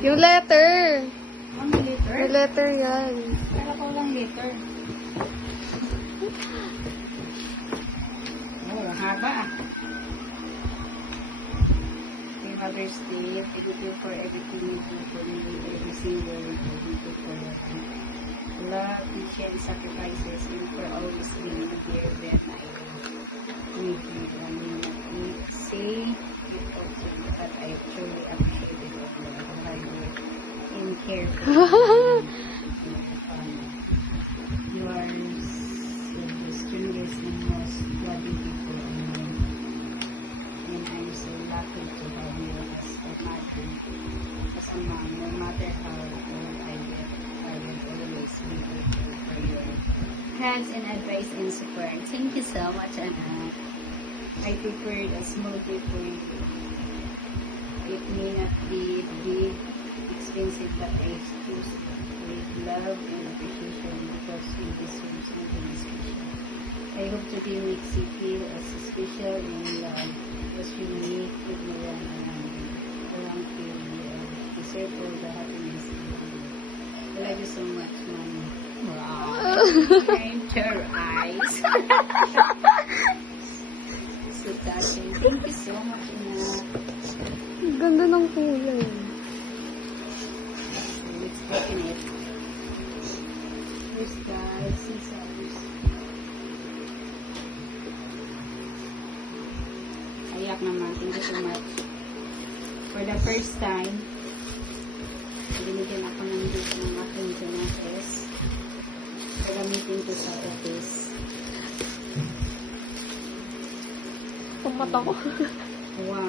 Yung letter. Ano letter? Yung letter yan. Kaya ko lang letter. Oh, haba ah. Happy Mother's Day. Thank you for everything you do for me every single day. Thank you for your love, patience, sacrifices, and for always being there when I need you. I mean, I need to say it also, but I truly appreciate it all the hard work and care for me. You are the strongest and most loving people I know. And I'm so lucky to have you as a mother, as a mom. No matter how old I get, I will always be grateful for your hands and advice and support. Thank you so much, Anna. I prepared a small gift for you. It may not be big, expensive, but I choose with love and appreciation because you deserve something special. I hope today makes you feel as special and loved as you make everyone around you. You deserve all the happiness in the world. I love you so much, Mommy. Wow. And your eyes. So touching. Thank you so much, Ina. Ang ganda ng kulay. Let's open it. Here's guys, scissors. Ayak naman. Thank you so much. For the first time, binigyan ako ng gift ng aking Genesis. Gagamitin ko sa office. Pumata ko. Wow.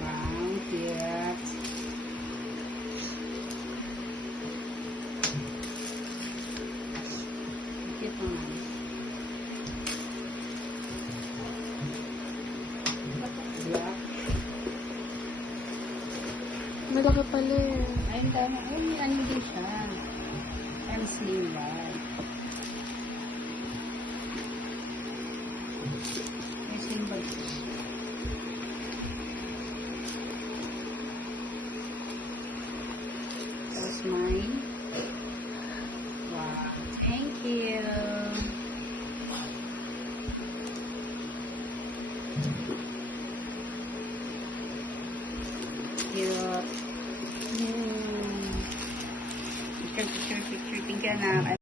Wow, cute. Cute naman. Black. Malaki pala eh. Ayun tama. Ayun, may ano din siya. And slim bag. May slim bag siya. Tapos mine. Wow. Thank you. Cute. Picture. Thank you, anak.